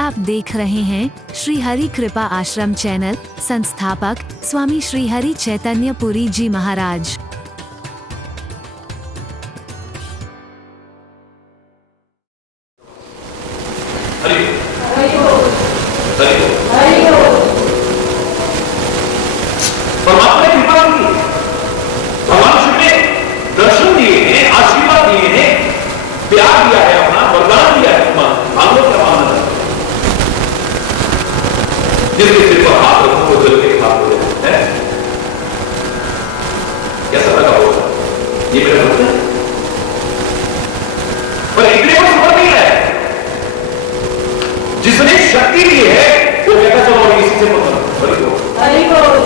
आप देख रहे हैं श्री हरि कृपा आश्रम चैनल। संस्थापक स्वामी श्री हरि चैतन्य पुरी जी महाराज। परमात्मा ने कृपा की, भगवान शिव ने दर्शन दिए हैं, आशीर्वाद दिए हैं, प्यार दिया है, अपना वरदान दिया है। भागवत रामायण जिसके सिर पर हाथ रखो वो जल के खाक हो जाए है। कैसा लगा होगा ये मेरा भक्त है, पर इतने को समझ नहीं है। जिसने शक्ति दी है वो कहता चलो किसी से पसंद हरि बोल।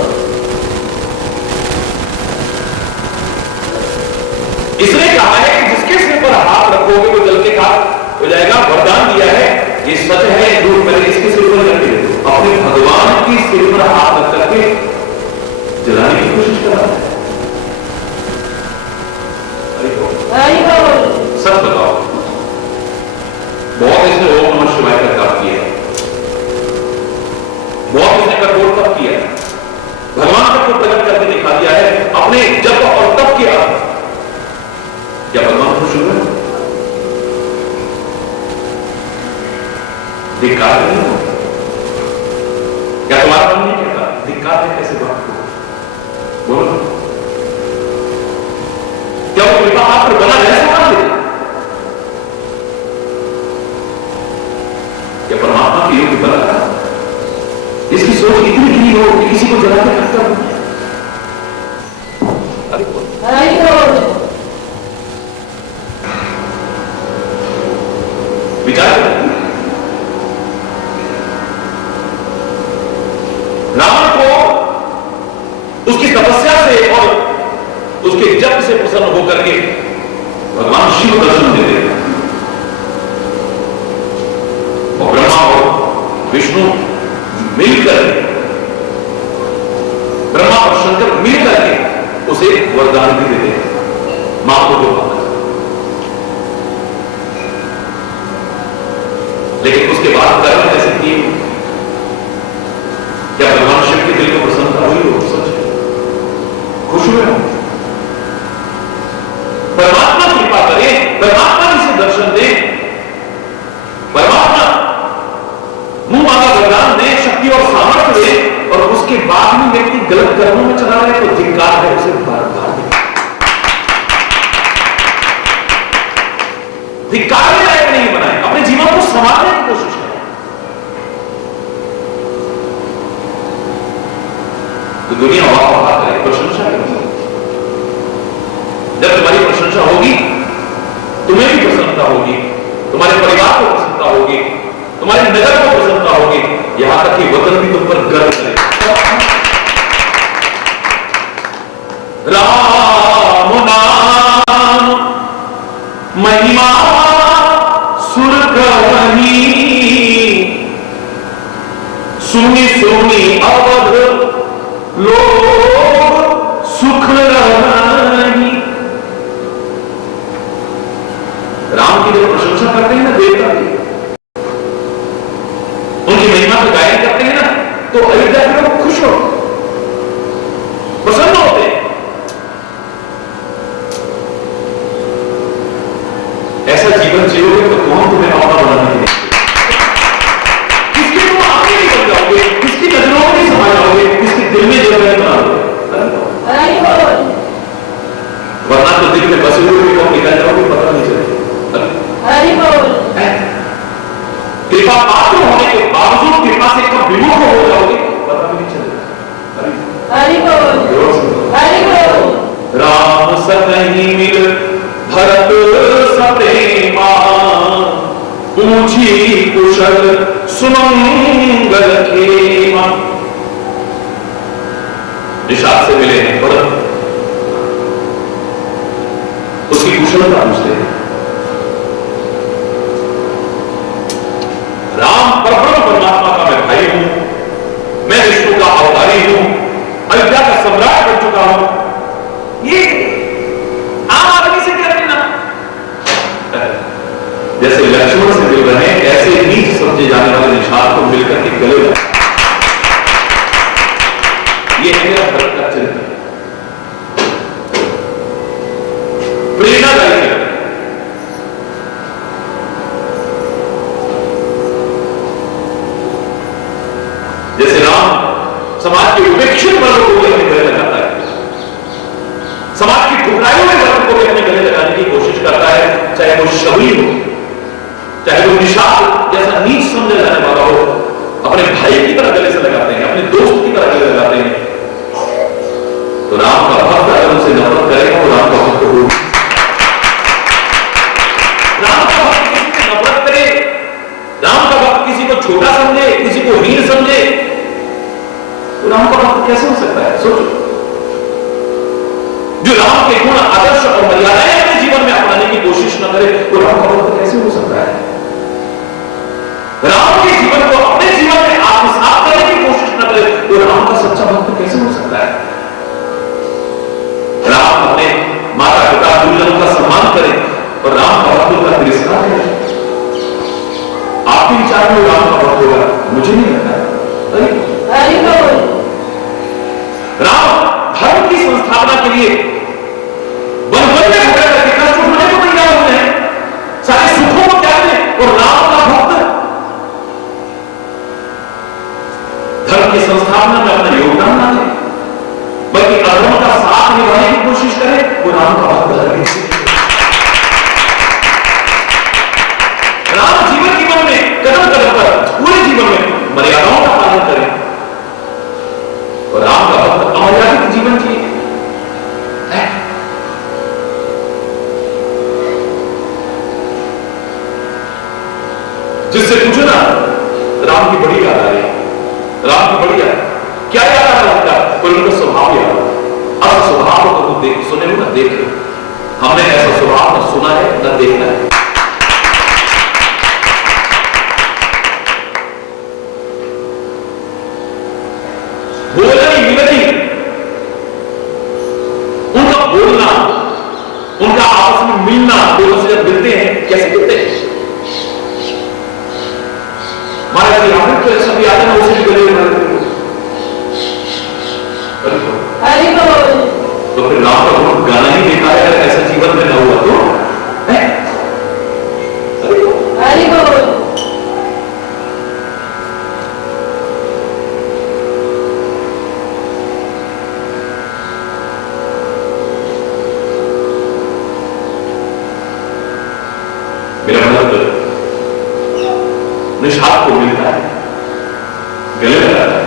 इसने कहा है कि जिसके सिर पर हाथ रखोगे वो जल के खाक हो जाएगा। वरदान दिया है, ये सच है। झूठ पहले इसके सिर पर रख दे, अपने भगवान की सिर पर हाथ रख करके जलाने की कोशिश कर रहा है। सच बताओ, बहुत इसने ओम नमः शिवाय का जाप किया, बहुत इसने कठोर तप किया, भगवान तक को प्रकट करके दिखा दिया है अपने जप और तप के अर्थ। क्या भगवान खुश हुए? धिक्कार नहीं हो? क्या तुम्हारा मन नहीं कहता धिक्कार है कैसे बात को? बोलो, क्या वो कृपा आप पर बना रह सकता है? क्या परमात्मा की योग बना रहा? इसकी सोच इतनी गिरी हो कि किसी को जला के खत्म हो। विचार रावण को उसकी तपस्या से और उसके जप से प्रसन्न होकर के भगवान शिव दर्शन देते हैं और ब्रह्मा और विष्णु मिलकर, ब्रह्मा और शंकर मिलकर के उसे वरदान भी देते हैं, मां को जो। लेकिन उसके बाद कर्म ऐसे किए, क्या भगवान शिव के दिल को प्रसन्नता हुई हो? सच खुश हुए हो? परमात्मा कृपा करे, परमात्मा इसे दर्शन दे, परमात्मा मुंह मांगा वरदान दे, शक्ति और सामर्थ्य दे, और उसके बाद में व्यक्ति गलत कर्मों में चला रहे तो धिक्कार है उसे बार-बार धिक्कार में लायक नहीं बनाए, अपने जीवन को संवारने की कोशिश करें। तो दुनिया वाह करे, प्रशंसा करेगी। जब तुम्हारी प्रशंसा होगी तुम्हें भी प्रसन्नता होगी, तुम्हारे परिवार को प्रसन्नता होगी, तुम्हारी नगर को प्रसन्नता होगी, यहां तक कि वतन भी तुम पर गर्व करेगा। राम नाम महिमा सुरकवनी, सुनी सुनी अवध लोग सुख रही। राम की जब प्रशंसा करते हैं ना देवता की, उनकी महिमा का गायन करते हैं ना, तो अयोध्या के लोग खुश हो, प्रसन्न होते हैं। ऐसा जीवन जियोगे तो कौन तुम्हें अपना बनाने के लिए? किसके तुम आगे नहीं बन जाओगे, किसकी नजरों में नहीं समा जाओगे, किसके दिल में जगह बना लोगे? वरना तो दिल में बसे हुए भी कौन निकल जाओगे पता नहीं चलेगा। कृपा पात्र होने के बावजूद कृपा से कब विमुख हो जाओगे पता भी नहीं चलेगा। राम सतहि मिल भरत सप्रेमा, पूछी कुशल सुमंगल खेमा। निषाद से मिले हैं भरत, उसकी कुशलता पूछते हैं। राम परब्रह्म परमात्मा का मैं भाई हूं, मैं विष्णु का अवतारी हूं, अयोध्या का सम्राट बन चुका हूं। ये आम आदमी से क्या लेना? जैसे लक्ष्मण से मिल रहे हैं ऐसे ही समझे जाने वाले निशान चाहे वो निषाद जैसा नीच समझा जाने वाला हो, अपने भाई की तरह गले से लगाते हैं, अपने दोस्त की तरह गले लगाते हैं। तो राम का भक्त अगर उनसे नफरत करेगा वो राम का भक्त हो। राम का भक्त किसी से नफरत करे, राम का भक्त किसी को छोटा समझे, किसी को हीन समझे, तो राम का भक्त कैसे हो सकता है? सोचो। जो राम के गुण, आदर्श और मर्यादाएं अपने जीवन में अपनाने की कोशिश न करे, वो राम का भक्त कैसे हो सकता है? राम के जीवन को अपने जीवन में आत्मसात करने की कोशिश न करे, वो राम का सच्चा भक्त कैसे हो सकता है? राम अपने माता पिता गुरुजनों का सम्मान करे और राम का भक्त उनका तिरस्कार करे। आपके विचार में राम का भक्त होगा? मुझे नहीं लगता है। राम धर्म की संस्थापना के लिए वन वन में खड़ा करके कष्ट उठाने को तैयार होते हैं, सारे सुखों को त्याग दें, और राम का भक्त धर्म की संस्थापना में अपना योगदान ना दे, बल्कि अधर्म का साथ निभाने की कोशिश करे, वो राम का भक्त है। राम जीवन में कदम कदम पर, पूरे जीवन में मर्यादाओं का पालन करें, और राम का भक्त अमर्यादित जीवन जिए। जिससे पूछो ना, राम की बड़ी याद आ रही है, राम की बड़ी याद क्या याद आ रहा है? कोई उनका स्वभाव याद आ, अब स्वभाव को तुम देख सुने हो ना, देख लो। हमने ऐसा स्वभाव न सुना है न देखना है। उनका बोलना, उनका आपस में मिलना, दोनों से जब मिलते हैं कैसे मिलते हैं? महाराज जी तो सभी आते हैं, उसे भी गले में तो फिर राम का गुण गाना ही देखा है, अगर ऐसा जीवन में न हुआ तो मेरा मतलब निषाद को मिलता है, गले लगाता है,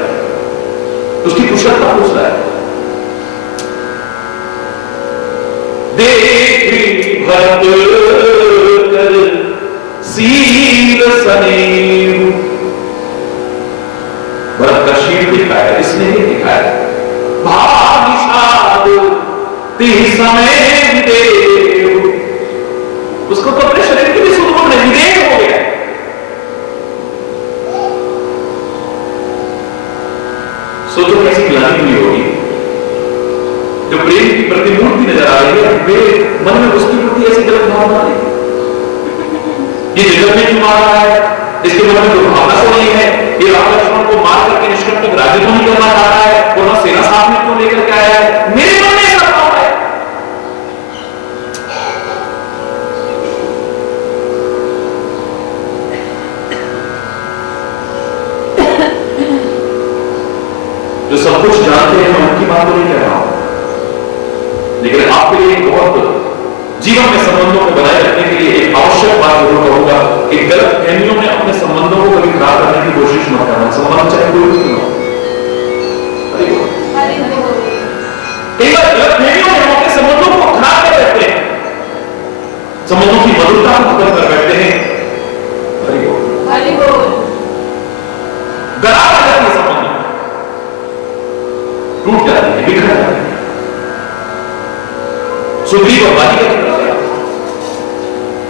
उसकी कुशलता पूछता है। देखी भरत कर शील सनेह, भरत का शील दिखा है, इसने ही दिखा है। भाव निषाद तिह समय विदेह, उसको तो अपने शरीर की भी सुख नहीं, विदेह हो गया। सोचो कैसी ग्लानि हुई होगी। जो प्रेम की प्रतिमूर्ति नजर आ रही है, वे मन में उसकी प्रति ऐसी गलत भावना नहीं। ये जगत में क्यों मार रहा है? इसके मन में कोई भावना तो नहीं है। ये राम लक्ष्मण को मार करके निष्कंटक राज्य तो नहीं करना चाह रहा है, और ना सेना साथ में क्यों लेकर के आया है? मेरे मन में ऐसा भाव है। जो सब कुछ जानते हैं, मैं उनकी बात नहीं कह रहा हूं, लेकिन आपके लिए एक बहुत जीवन में संबंधों को बनाए रखने के लिए एक आवश्यक बात जरूर कहूंगा कि गलत फहमियों में अपने संबंधों को कभी खराब करने की कोशिश मत करना। संबंध चाहे कोई भी हो, कई बार गलत फहमियों में हम अपने संबंधों को खराब कर बैठते हैं, संबंधों की मधुरता को खत्म कर बैठते हैं। दरार आ जाती है, संबंध टूट जाती है, बिखर जाती है। सुग्रीव और वाली का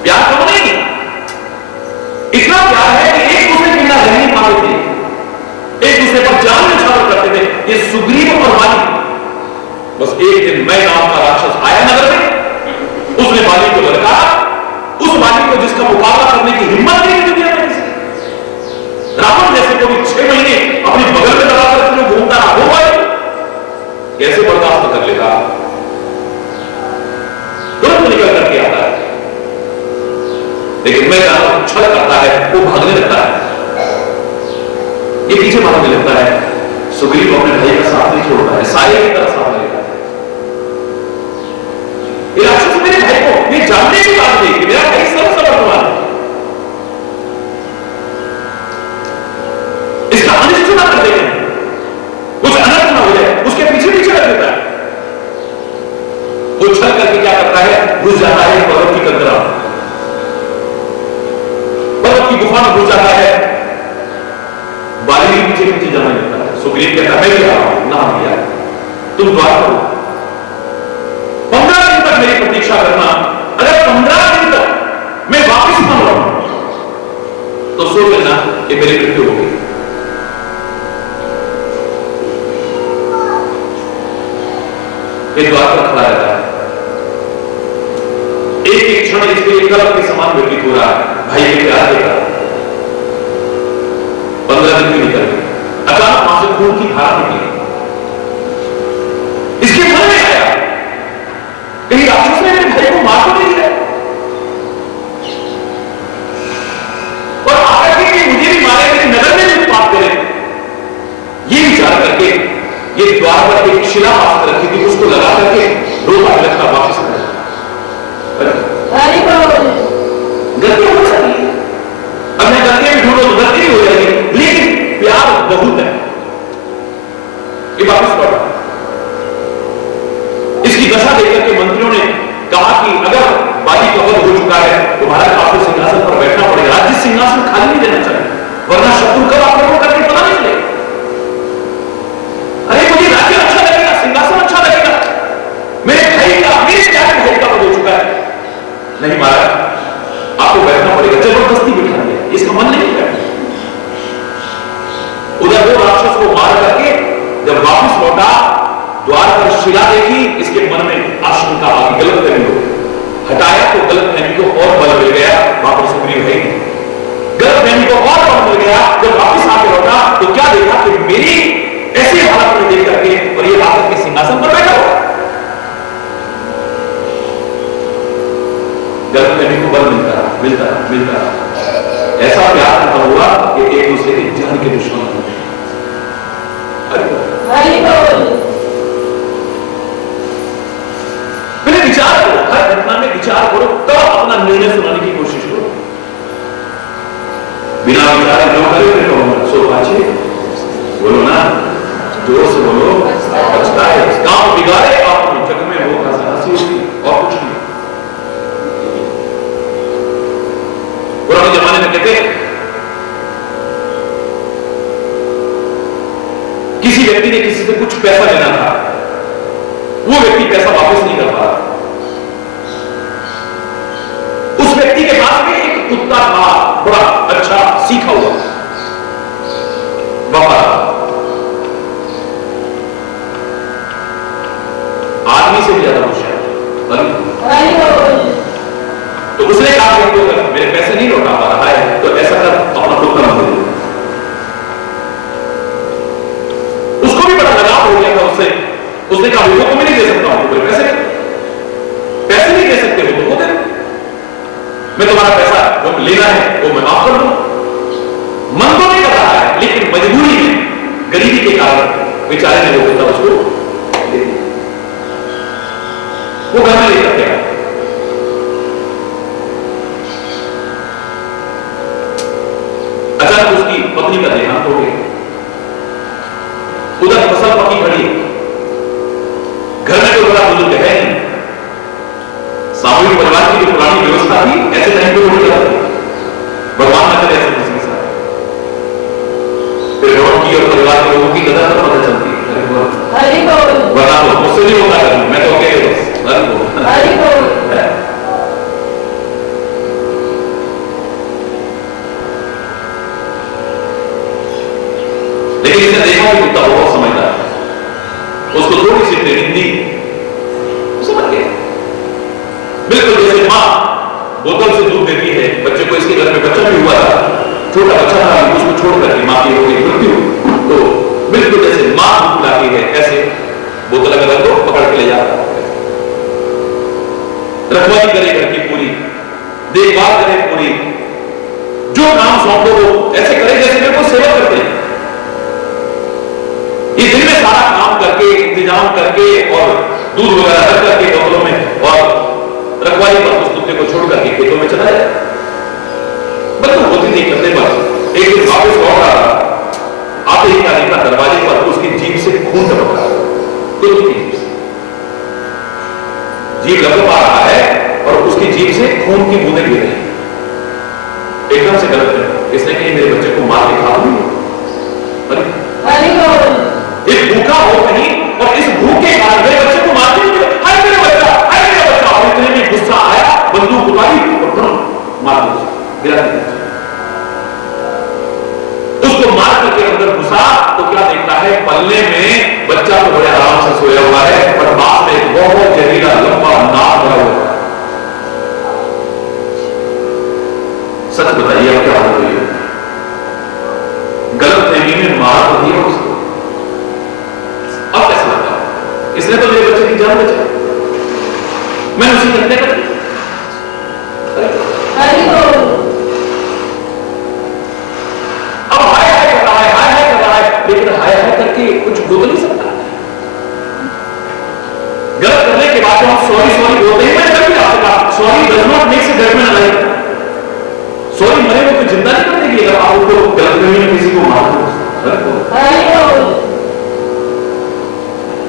प्यार कम नहीं, इतना प्यार है कि एक दूसरे के बिना रह नहीं पाते थे, एक दूसरे पर जान न्यौछावर करते थे। ये सुग्रीव और वाली, बस एक दिन मैं नाम का राक्षस आया नगर में, उसने वाली को ललकारा, उस वाली को जिसका मुकाबला करने की हिम्मत नहीं थी दुनिया में किसी। रावण जैसे को भी 6 महीने अपनी बगल में दबा कर घूमता रहा, हो भाई कैसे बर्दाश्त कर लेगा? तुरंत निकल करके आता है, लेकिन मैं छल करता है, वो भागने लगता है, ये पीछे भागने लगता है। सुग्रीव अपने भाई का साथ नहीं छोड़ता है, साये की तरह साथ लेता है। ये राक्षस मेरे भाई को ये जानने की बात नहीं कि मेरा भाई सर्वसमर्थवान है, घुस जाता है पर्वत की कंकरा, पर्वत की गुफा में घुस जाता है, बाली पीछे पीछे जाने लगता है। सुग्रीव कहता है मैं भी आ रहा हूं, ना भैया तुम द्वार करो, 15 दिन तक मेरी प्रतीक्षा करना, अगर 15 दिन तक मैं वापिस न लौटूं तो सोच लेना कि मेरी मृत्यु हो गई। ये द्वार पर खड़ा रहता है, एक एक क्षण इसके लिए कलप के समान व्यतीत हो रहा है। भाई के प्यार देगा, 15 दिन भी निकल गए, अचानक वहां से खून की धारा निकली। इसके मन में आया कहीं राक्षस ने मेरे भाई को मार तो नहीं दिया, और आकर के मुझे भी मारे, मेरे नगर में भी उत्पात करे। ये विचार करके ये द्वार पर एक शिला पास रखी थी, उसको लगा करके रोता लगता वापस आ गलती हो सकती है, अब मैं गलती में ढूंढो तो गलती भी हो जाएगी, लेकिन प्यार बहुत है। ये वापस लौटा, इसकी दशा देखकर के मंत्रियों ने कहा कि अगर बाजी का वध हो चुका है तो महाराज आपको सिंहासन पर बैठना पड़ेगा, राज्य सिंहासन खाली नहीं देना चाहिए, वरना शत्रु कब आक्रमण करके पता नहीं चलेगा। अरे मुझे राज्य अच्छा लगेगा, सिंहासन अच्छा लगेगा, मेरे भाई का, मेरे प्यारे भाई का वध हो चुका है। नहीं महाराज आपको बैठना पड़ेगा, जबरदस्ती बिठा दिया, इसका मन नहीं बैठा। उधर वो राक्षस को मार करके जब वापस लौटा, द्वार पर शिला देखी, इसके मन में आशंका आ गई, गलतफहमी हो गई। हटाया तो गलतफहमी को और बल मिल गया, वहां पर सुग्रीव है, गलतफहमी को और बल मिल गया। जब वापस आके लौटा तो क्या देखा कि मेरी ऐसी हालत में देख करके और ये आकर के सिंहासन पर बैठा हुआ। गलतफहमी को बल मिलता मिलता ऐसा प्यार खत्म हुआ कि एक दूसरे के जान के दुश्मन हो गए। पहले विचार करो, हर घटना में विचार करो, तब अपना निर्णय सुनाने की कोशिश करो। बिना विचार जो करे फिर कहूंगा सो पाछे बोलो ना, जोर से बोलो, पछताए काम बिगाड़े आप जग में हो हंसी और कुछ नहीं। पुराने जमाने में कहते किसी व्यक्ति ने किसी से कुछ पैसा लेना था, वो व्यक्ति पैसा वापस नहीं कर पा रहा, उस व्यक्ति के पास में एक कुत्ता था, बड़ा अच्छा सीखा हुआ वफादार, आदमी से भी ज्यादा होशियार। तो उसने कहा कि मेरे पैसे नहीं लौटा पा रहा है तो ऐसा कर अपना कुत्ता मत दे। उसको भी बड़ा लगाव हो गया था उससे, उसने कहा वो तो मैं नहीं दे सकता हूं, तो पैसे नहीं दे सकते हो तो वो दे, मैं तुम्हारा पैसा जो लेना है वो मैं माफ कर दूं। मन तो नहीं कर रहा है लेकिन मजबूरी में, गरीबी के कारण बेचारे ने वो कुत्ता उसको दे दिया। वो घर में लेकर गया, अचानक उसकी पत्नी का देहांत हो गया, उधर फसल पकी खड़ी, घर में कोई बड़ा बुजुर्ग है नहीं, सामूहिक परिवार की जो पुरानी व्यवस्था थी ऐसे टाइम पे बड़ी गलत थी, भगवान न करे ऐसे किसी के साथ। फिर भगवान की और परिवार के लोगों की कदर तो पता चलती है, वरना तो मुझसे नहीं होता है, मैं तो अकेले बस लेकिन इसने देखा कि कुत्ता बहुत समझदार है, उसको थोड़ी सी ट्रेनिंग दी, समझ गया। बिल्कुल जैसे मां बोतल से दूध देती है बच्चे को, इसके घर में बच्चा भी हुआ था, छोटा बच्चा था, उसको छोड़ करके मां की हो गई मृत्यु, तो बिल्कुल जैसे मां दूध पिलाती है ऐसे बोतल अगर रखो पकड़ के ले जाता है, रखवाली करे घर की पूरी, देखभाल करे पूरी, जो काम सौंपो वो ऐसे करे जैसे मेरे को सेवा करते हैं। ये दिन में सारा काम करके, इंतजाम करके और दूध वगैरह रख करके बोतलों में और रखवाली पर उस कुत्ते को छोड़ करके खेतों में चला जाए। बस होती नहीं करते, बस एक दिन वापस लौट रहा, आते ही क्या देखा दरवाजे पर उसकी जीभ से खून टपक रहा, जीभ लग पा रहा है जीभ से खून की बूंदें गिर रही, एकदम से गलत है। इसने कहीं मेरे बच्चे को मार के खा दूंगी, एक भूखा हो कहीं और इस भूख के कारण मेरे बच्चे को मार देंगे, हाय मेरा बच्चा, हाय मेरा बच्चा। और इतने में गुस्सा आया, बंदूक उठाई और मार दिया, गिरा दिया। उसको मार करके अंदर घुसा तो क्या देखता है, पल्ले में बच्चा तो बड़े आराम से सोया हुआ है, पर पास में एक बहुत जहरीला लंबा नाक भरा हुआ है। सच बताइए अब क्या हो रही है? गलत फहमी में मार तो दिया उसको। अब कैसा लगता है? इसने तो मेरे बच्चे की जान बचाई, मैं उसी करने का। अब हाय हाय कर रहा है, हाय हाय कर रहा है, लेकिन हाय हाय करके कुछ बोल नहीं सकता। गलत करने के बाद हम सॉरी सॉरी बोलते हैं। मैंने कभी आपसे कहा, सॉरी डज नॉट मेक से जजमेंट अलाइव। सॉरी मरे को तो जिंदा नहीं कर देगी अगर आप उसको गलतफहमी में किसी को मार दो।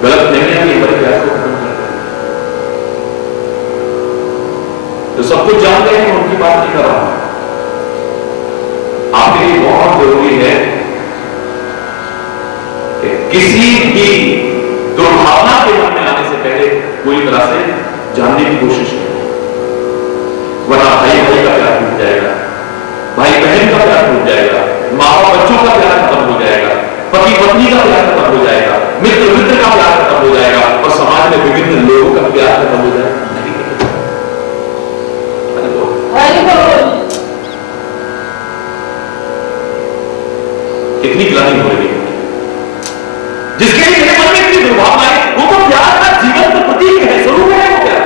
गलतफहमियां भी हमारे प्यार को खत्म करते हैं। तो सब कुछ जानते हैं, उनकी बात नहीं कर रहा हूं। आपके लिए बहुत जरूरी है कि किसी भी दुर्भावना के मन में आने से पहले पूरी तरह से जानने की कोशिश करें, वरना भाई भाई का प्यार टूट जाएगा, भाई बहन का प्यार टूट जाएगा, माँ बाप बच्चों का प्यार खत्म हो जाएगा, पति पत्नी का प्यार खत्म हो जाएगा, मित्र मित्र का प्यार खत्म हो जाएगा, और समाज में विभिन्न लोगों का प्यार खत्म हो जाएगा। कितनी ग्लानि हो रही है जिसके लिए मेरे मन में इतनी दुर्भावना है, वो तो प्यार का जीवन का प्रतीक है, स्वरूप है। वो प्यार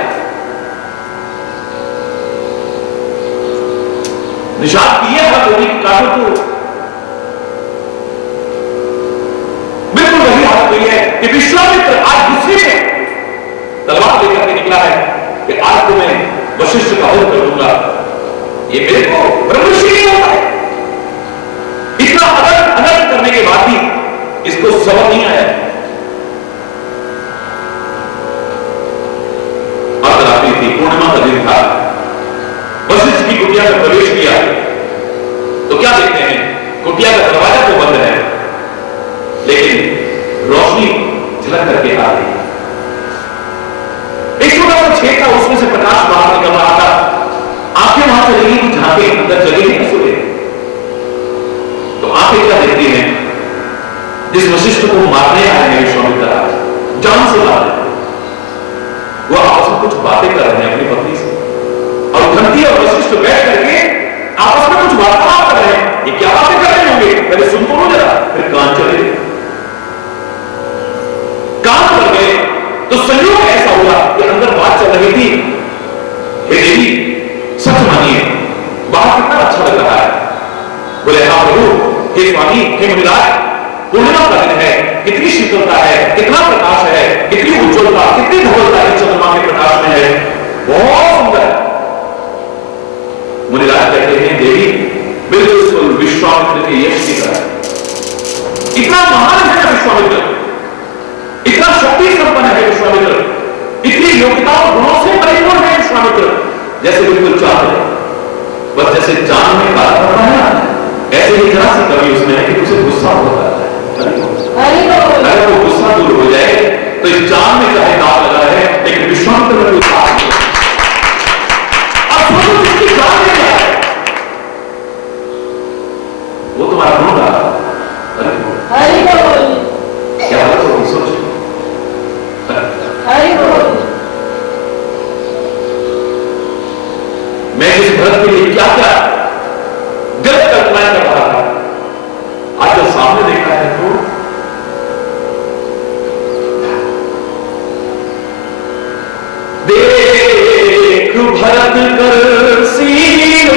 निशान किए हर गोली की काटों को, बिल्कुल वही हालत हुई है कि विश्वामित्र आज गुस्से में तलवार लेकर के निकला है कि आज तो मैं वशिष्ठ का वध कर दूंगा। ये मेरे को ब्रह्मर्षि नहीं होता है। इतना अनर्थ करने के बाद भी इसको समझ नहीं आया। अर्धरात्रि थी, पूर्णिमा का दिन था। वशिष्ठ की कुटिया में प्रवेश किया तो क्या देखते हैं, कुटिया का दरवाजा तो बंद है, लेकिन रोशनी झलक करके आ रही है। एक छोटा सा छेद था, उसमें से प्रकाश बाहर निकल रहा था। आंखें वहां से लगी, झांके अंदर जगह नहीं सोए। तो आंखें क्या देखती हैं, जिस वशिष्ठ को मारने आए हैं विश्वामित्र जान से मार रहे, वो आपस में कुछ बातें कर रहे हैं अपनी पत्नी से, और धनती और वशिष्ठ बैठ करके आपस में कुछ वार्तालाप कर रहे हैं। ये क्या बातें कर रहे होंगे, पहले सुन तो लो जरा, फिर कान चले। कान कर गए तो संयोग ऐसा हुआ कि अंदर बात चल रही थी, हे देवी सच मानिए बाहर कितना अच्छा लग रहा है। बोले हाँ प्रभु, हे स्वामी, हे मुनिराज, पूर्णिमा का दिन है, कितनी शीतलता है, कितना प्रकाश है, कितनी उज्ज्वलता, कितनी धवलता इस चंद्रमा के प्रकाश में है, बहुत सुंदर। मुनिराज कहते हैं देवी बिल्कुल विश्वामित्र के यश की तरह। इतना महान है विश्वामित्र, इतना शक्ति संपन्न है विश्वामित्र, इतनी योग्यता और गुणों से परिपूर्ण है विश्वामित्र, जैसे बिल्कुल चांद है। बस जैसे चांद में काला पड़ता है ऐसे ही जरा सी कमी उसमें है कि उसे गुस्सा होता है। अगर वो गुस्सा दूर हो जाए तो इस चांद में चाहे दाग लगा है, लेकिन विश्वामित्र में कोई दाग नहीं। अब सोचो जिसकी जान में क्या है, वो तुम्हारा गुण रहा। क्या बात होगी, सोचो। मैं इस भरत के लिए क्या क्या गलत कल्पनाएं कर रहा था, आज जब सामने देखा है तो देख भरत कर सीर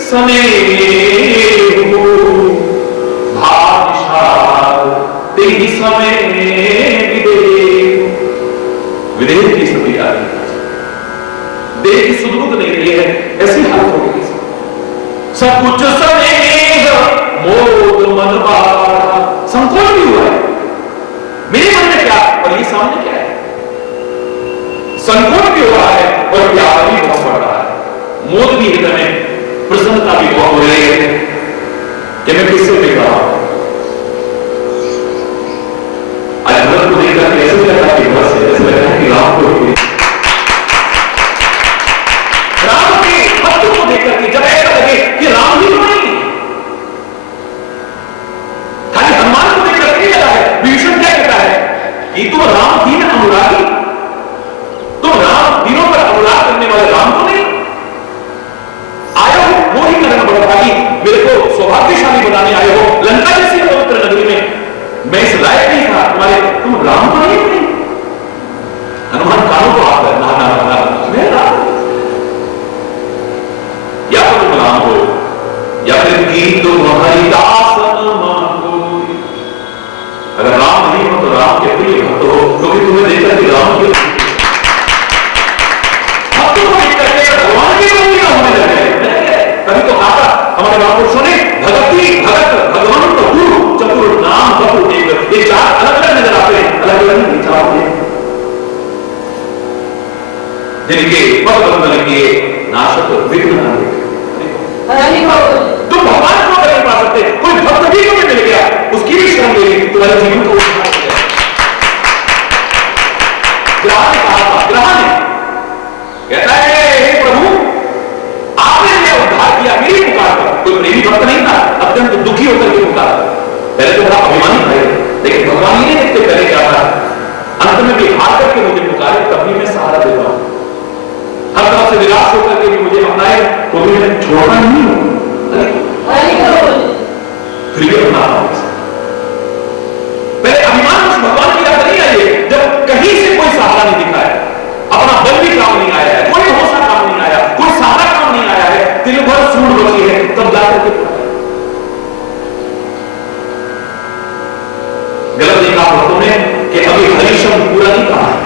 समेत भाषा तेहि समय विदेह की स्थिति आ रही है, देह की सुदबुद नहीं रही है, ऐसी हालत हो गई। सब कुछ स्नेह मोद मन बाड़ा, संकोच भी हुआ है मेरे मन में, क्या और ये सामने क्या है, संकोच भी हो रहा है और प्यार भी बहुत बढ़ रहा है। प्रसन्नता भी बहुत हो रही है कि मैं किससे देख रहा हूं। आज भरत को देखकर ऐसे भी लगा कि भरत से ऐसे लगा कि राम को भक्त को देखकर के जब ऐसा लगे कि राम ही नहीं, खाली हनुमान को देखकर के लगा है। भीष्म क्या कहता है कि तुम राम दीन अनुरागी, तुम राम दीनों पर अनुराग करने वाले राम को नहीं आए हो, वो ही करना पड़ता कि मेरे को सौभाग्यशाली बनाने आए हो। लंका जैसी पवित्र नगरी में मैं इस लायक नहीं था तुम्हारे, तुम राम को नहीं। हनुमान कानों को हाथ है, ना मैं राम, या तो तुम राम हो या फिर गीत तुम्हारी दासन मांगो। अगर राम नहीं हो तो राम के प्रिय भक्त हो, क्योंकि तुम्हें देखकर कि राम के भक्त को देखकर के भगवान के प्रिय होने लगे। कभी तो कहा हमारे महापुरुषों ने भगवती भगत भगवान को गुरु चतुर नाम बपु एक, ये चार अलग अलग नजर आते हैं, अलग अलग विचार होते हैं जिनके पद बंधन किए नाशक विघ्न आए। तुम भगवान को नहीं पा सकते, कोई भक्त भी तुम्हें मिल गया उसकी भी शरण ले ली, तुम्हारे जीवन को ग्रह ने कहा था, ग्रह ने कहता है हे प्रभु आपने मेरा उद्धार किया मेरी पुकार पर। कोई प्रेमी भक्त नहीं था, अत्यंत दुखी होकर के पुकारा। पहले तो बड़ा अभिमानी था, लेकिन भगवान ही नहीं देखते पहले क्या था, अंत में भी हार करके मुझे पुकारे तब भी मैं सहारा देता हूं। हर तरह से निराश होकर के भी मुझे अपनाए तो भी मैं छोड़ना नहीं हूं, फिर भी अपना पहले अभिमान उस भगवान की याद नहीं आई है जब कहीं से कोई सहारा नहीं दिखा है, अपना बल भी काम नहीं आया है, कोई भरोसा काम नहीं आया, कोई सहारा काम नहीं आया है, दिल भर सूढ़ बची है, तब जाकर के गलत देखा भक्तों ने कि अभी हरि शब्द पूरा नहीं कहा है।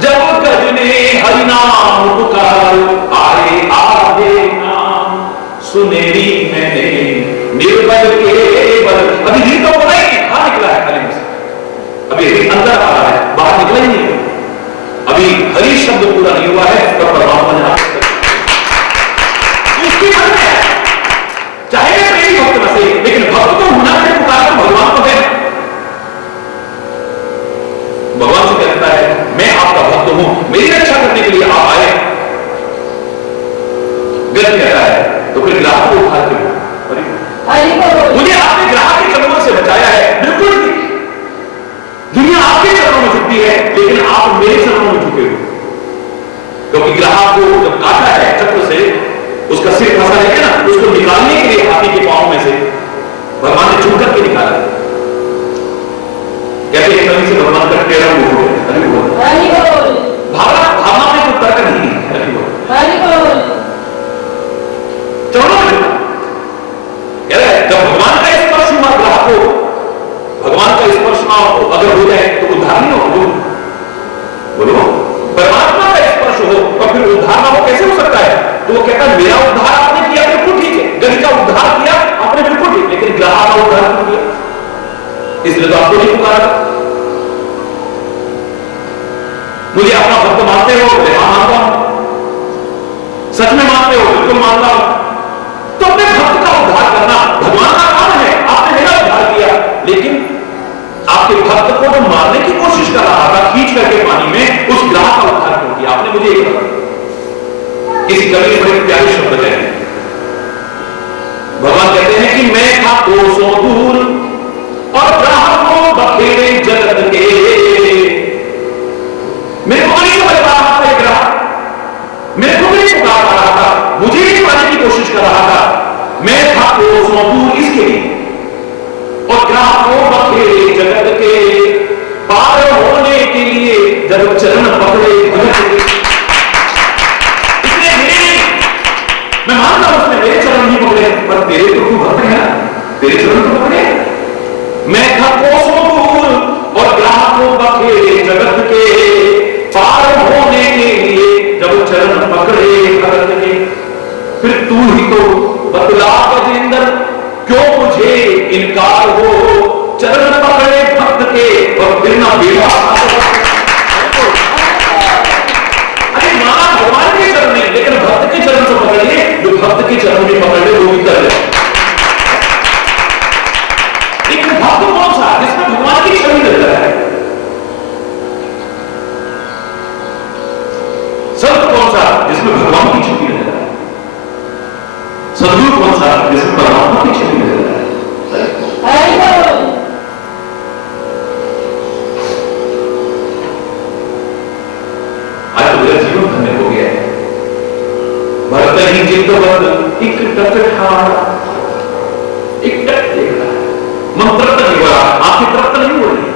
जब गजने हरि नाम पुकार आए आधे नाम सुनेरी मैंने निर्बल के बल। अभी रीत तो बोला ही नहीं, बाहर निकला है खाली में से, अभी रीत अंदर आ रहा है, बाहर निकला ही नहीं, अभी हरि शब्द पूरा नहीं हुआ है तब परमात्मा ने उसकी मन में है। चाहे प्रेमी भक्त न सही, लेकिन भक्त तो होना है, पुकार तो भगवान को है। भगवान से कहता है मैं आपका भक्त हूं, मेरी रक्षा करने के लिए आप आए। गलत कहता है तो फिर ग्राहक को उठा के मुझे आपने ग्राहक के चरणों से बचाया है, बिल्कुल नहीं। दुनिया आपके चरणों में झुकती है लेकिन आप मेरे चरणों में झुके हो, क्योंकि ग्राहक को जब काटा है चक्र से, उसका सिर फंसा है ना, उसको निकालने के लिए हाथी के पांव में से भगवान ने झुक करके निकाला। कहते हैं कभी से भगवान का टेढ़ा मुंह हो गया। भावना में कोई तर्क नहीं है। चलो जब भगवान का स्पर्श हुआ ग्राहक को, भगवान का स्पर्श अगर हो जाए तो उद्धार नहीं हो। बोलो परमात्मा का स्पर्श हो और फिर उद्धार ना हो कैसे हो सकता है? तो वो कहता है मेरा उद्धार आपने किया बिल्कुल ठीक है, गली का उद्धार किया आपने बिल्कुल ठीक, लेकिन ग्राहक का उद्धार क्यों किया? इसलिए तो आपको नहीं पुकारा। मुझे अपना भक्त मानते हो? हाँ मानता हूं। सच में मानते हो? बिल्कुल मानता हूं। तो अपने भक्त का उद्धार करना भगवान का काम है। आपने मेरा उद्धार किया, लेकिन आपके भक्त को जो मारने की कोशिश कर रहा था खींच करके पानी में, उस ग्राहक का उद्धार क्यों किया? आपने मुझे एक किसी कवि ने बड़े प्यारे शब्द कहे, भगवान कहते हैं कि मैं था कोसों दूर और ग्राहकों बखेरे जगत के। मेरे को नहीं समझ पा रहा था ग्राहक, मेरे को नहीं पुकार पा रहा था, मुझे ही पाने की कोशिश कर रहा था। मैं था कोसों दूर इसके लिए और ग्राहकों बखेरे जगत के, पार होने के लिए जब चरण पकड़े भगत के। इसलिए मैं मानता हूं उसने मेरे चरण नहीं पकड़े, पर तेरे तो तू भक्त है ना, तेरे चरण तो पकड़े। मैं था कोसों दूर और ग्राहकों बखेरे जगत के, पार होने के लिए जब चरण पकड़े भगत के। फिर तू ही तो बतला गजेंद्र क्यों मुझे इनकार हो, चरण पकड़े भक्त के और फिर ना बेवा। सा जिसमें भगवान की छवि नजर आए, सदगुरु कौन सा जिसमें परमात्मा की छवि नजर आए। आज तो मेरा जीवन धन्य हो गया है। भरत ही चित्तवत एक टक ठाड़ा, एक टक देख रहा है, मन तृप्त नहीं हो रहा, आंखें तृप्त नहीं हो रही।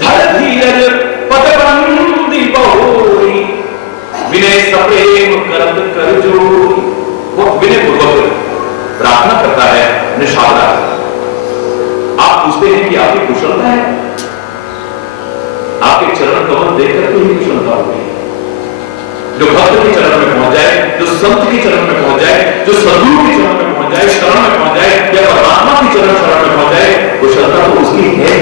धर धीरज पतबंदी बहुरी, विनय सप्रेम करत कर जोरी। बहुत विनय पूर्वक प्रार्थना करता है निषादा। आप पूछते हैं कि आपकी कुशलता है? आपके चरण कमल देखकर तो ही कुशलता होगी। जो भक्त के चरण में पहुंच जाए, जो संत के चरण में पहुंच जाए, जो सद्गुरु के चरण में पहुंच जाए, शरण में पहुंच जाए, या परमात्मा की शरण में पहुंच जाए, कुशलता तो उसकी है।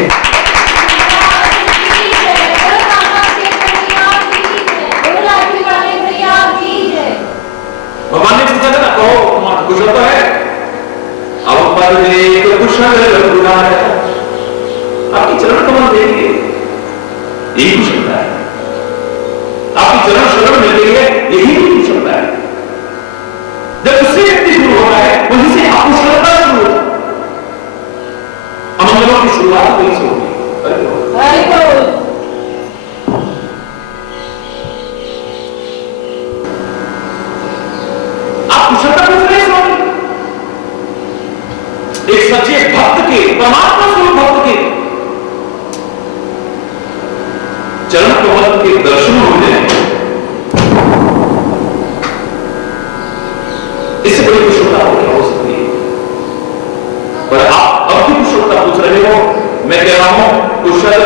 भगवान ने पूछा था ना, कहो तुम्हारा कुशलता है? अब पर एक कुशल है, आपकी चरण कमल देखिए, यही कुशलता है। आपकी चरण शरण मिल गई है, यही कुशलता है। जब उससे व्यक्ति शुरू होता है, वहीं से अकुशलता शुरू होती है। अमंगलों की शुरुआत वहीं से होगी। आप कुशलता पूछ रहे हैं? एक सच्चे भक्त के, परमात्मा स्वरूप भक्त के चरण कमल के दर्शन हो जाए, इससे बड़ी कुशलता हो क्या हो सकती है? पर आप अब भी कुशलता पूछ रहे हो। मैं कह रहा हूं कुशल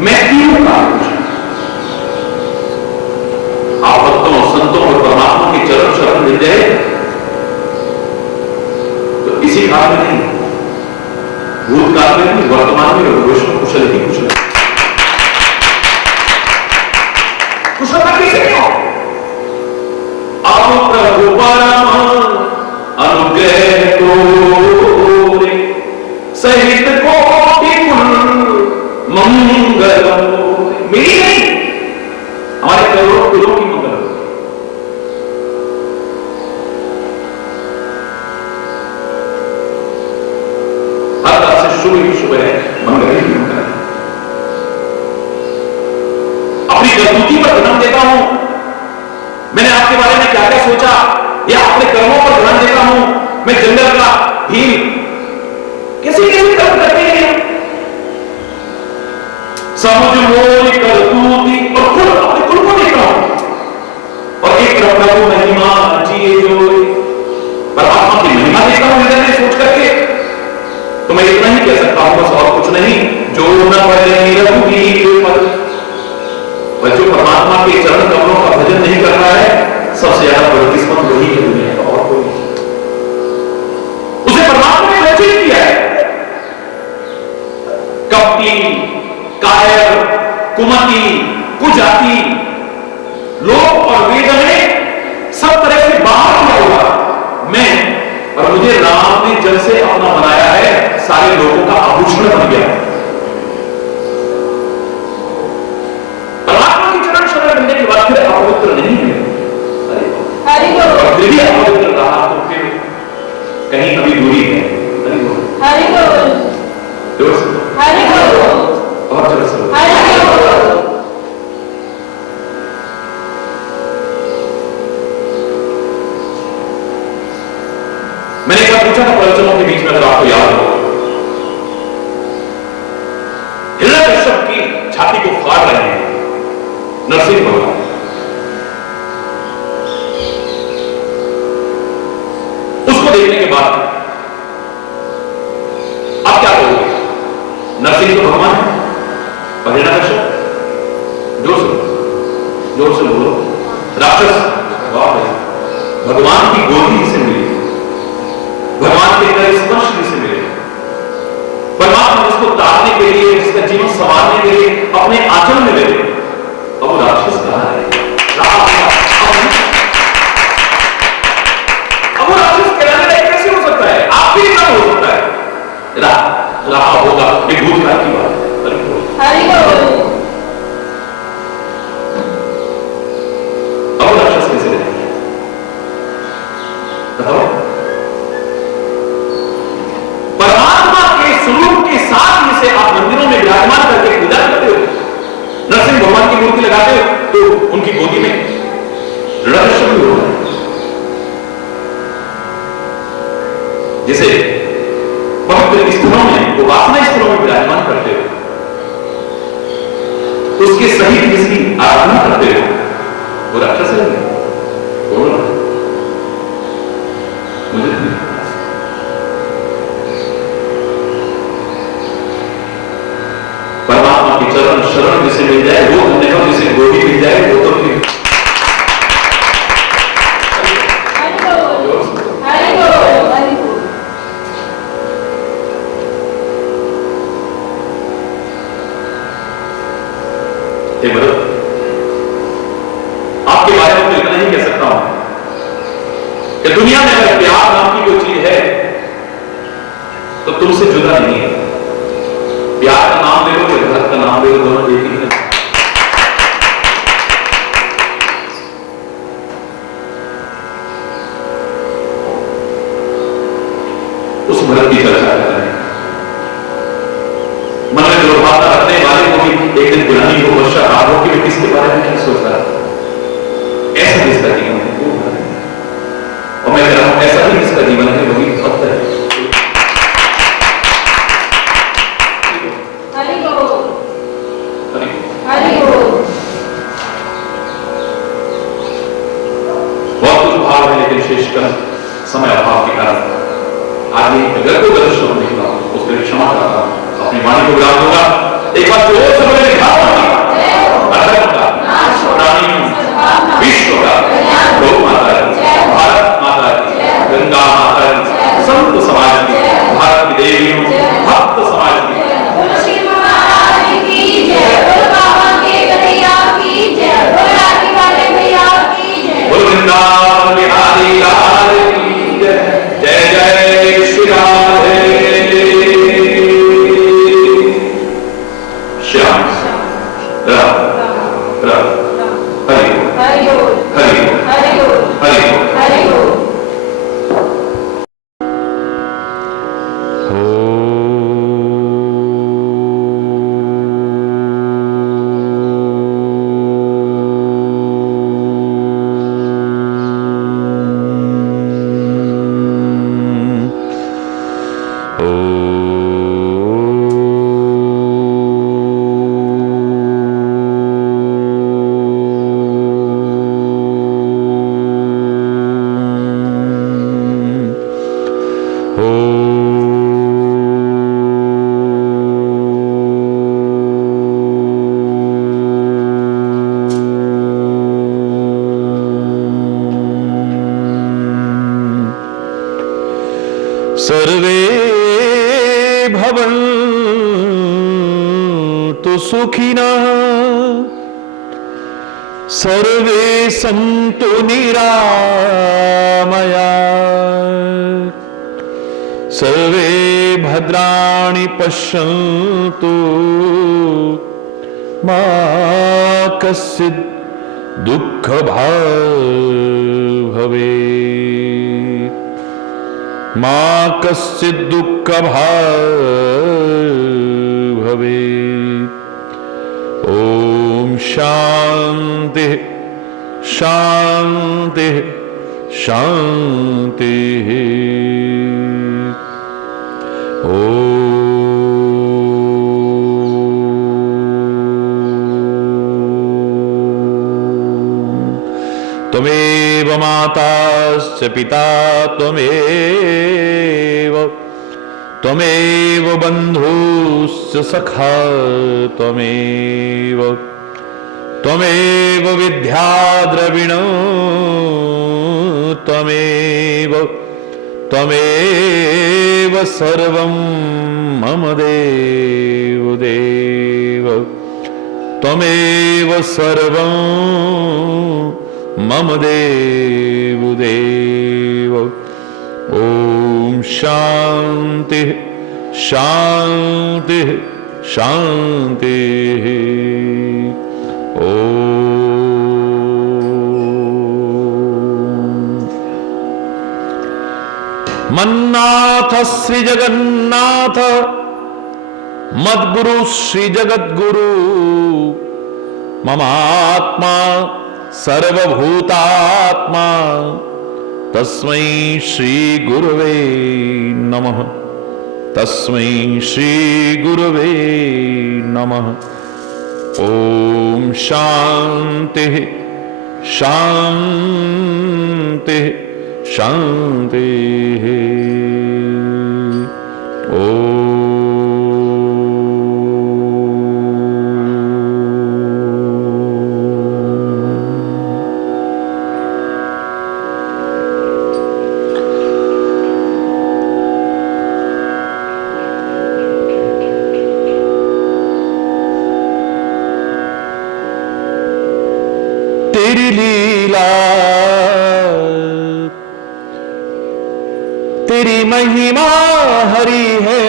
मैं क्यों का आप भक्तों, संतों और परमात्मा के चरण शरण मिल जाए तो इसी काल में नहीं, भूतकाल में नहीं, वर्तमान में भविष्य में कुशल ही कुशल। कुशलता कैसे क्यों? अब प्रभु परम अनुग्रह तोरे, सहित कोटि कुल मंगल। मेरी नहीं, हमारे करोड़ों कुलों की मंगल हो। हर तरह से शुभ ही शुभ है, मंगल ही मंगल है। अपनी गलती पर ध्यान देता हूं, मैंने आपके बारे में क्या क्या सोचा, या अपने कर्मों पर ध्यान देता हूं। मैं जंगल का भील कैसे कैसे कर्म करते हैं, समझ मोरी करतूती और कुल, अपने कुल को देखता हूं। और एक प्रभु महिमा जिए जो, परमात्मा की महिमा देखता हूं हृदय में सोच करके। तो मैं इतना ही कह सकता हूं, बस और कुछ नहीं। जो न भजन रघुवीर पद, और जो परमात्मा के चरण कमलों का भजन नहीं कर रहा है, सबसे ज्यादा बदकिस्मत वही है दुनिया का, और कोई नहीं। उसे परमात्मा ने लक्षित किया है। कपटी, कायर, कुमति, कुजाति, लोक और वेद में सब तरह से बाहर किया हुआ मैं, और मुझे राम ने जब से अपना बनाया है, सारे लोगों का आभूषण बन गया है। मिलने के बाद फिर अपवित्र नहीं है, और फिर भी अपवित्र रहा तो फिर कहीं अभी दूरी है। बहुत जोर से मैंने एक बार पूछा था प्रवचनों के बीच में, अगर आपको याद हो, हिरण्यकश्यप की छाती को फाड़ रहे हैं नरसिंह भगवान। उसको देखने के बाद आप क्या कहोगे? नरसिंह तो भगवान है और हिरण्यकश्यप, जोर से बोलो, राक्षस। भगवान की गोदी से मिले, भगवान के कर स्पर्श से मिले, परमात्मा जिसको तारने के लिए, जिसका जीवन संवारने के लिए अपने आचरण में ले, अब वो राक्षस कहां है? अब वो राक्षस कहलाने लायक कैसे हो सकता है? आप भी नहीं हो सकता है। रहा होगा, ये भूतकाल की बात है। कि दुनिया में अगर प्यार नाम की कोई चीज है तो तुमसे जुदा नहीं है। प्यार का नाम ले लो या घर का नाम ले लो, दोनों एक ही है। उस भरत की चर्चा कर रहे हैं। मन में दुर्भावना रखने वाले को भी एक दिन बुलानी हो, वर्षा हो कि मैं किसके बारे में क्या सोच रहा था। ऐसा जिसका जीवन है वो भरत है, और मैं कह रहा हूं ऐसा ही जिसका जीवन है वही भक्त है। बहुत कुछ भाव है लेकिन शेषकर समय अभाव के कारण आज ये अगर कोई गलत शब्द निकला उसके लिए क्षमा करता हूं, अपनी वाणी को विराम दूंगा। एक बार जोर से बोले अधर्म का, प्राणी विश्व का, गौ माता की, भारत माता की, गंगा माता की, संत समाज की, भारत की देवियों, भक्त समाज की, वृंदावन बिहारी लाल की जय। जय जय श्री राधे श्याम राम राम हरि हरि हरि हरि हरि। सर्वे भवन्तु सुखिनः, सर्वे सन्तु निरामयाः, सर्वे भद्राणि पश्यन्तु मा कश्चित् दुःखभाग् भवेत्, मा कश्चित् दुःखभाग् भवेत्। ॐ शान्ति शान्ति शान्तिः। त्वमेव माताश्च पिता त्वमेव, त्वमेव बन्धुश्च सखा त्वमेव, त्वमेव विद्याद्रविणो त्वमेव, त्वमेव सर्वं मम देव देव, त्वमेव सर्वं मम देव देव। ॐ शान्ति शान्ति शान्तिः। ॐ मन्नाथ श्री जगन्नाथ, मद्गुरु श्री जगद्गुरु, ममात्मा सर्वभूतात्मा, तस्मै श्री गुरवे नमः, तस्मै श्री गुरवे नमः। ॐ शान्ति शान्ति शान्तिः। ॐ तेरी लीला महिमा हरी है,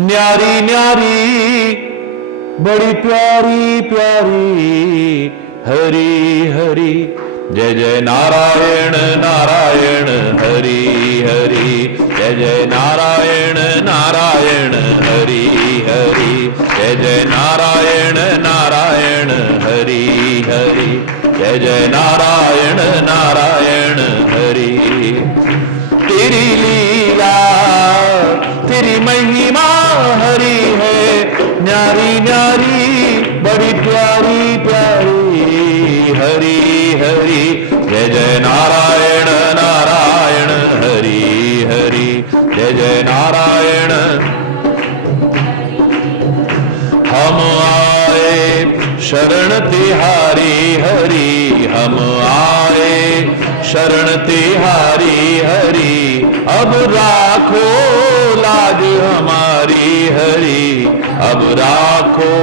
न्यारी न्यारी बड़ी प्यारी प्यारी हरी हरी। जय जय नारायण नारायण हरि हरि, जय जय नारायण नारायण हरि हरि, जय जय नारायण नारायण हरि हरि, जय जय नारायण नारायण हरि। तेरी लीला तेरी महिमा हरी है, न्यारी न्यारी बड़ी प्यारी प्यारी हरि हरि, जय जय नारायण नारायण हरि हरि, जय जय नारायण। हम आए शरण तिहारी हरि, हम आए शरण तिहारी हरि, अब राखो लाज हमारी हरि, अब राखो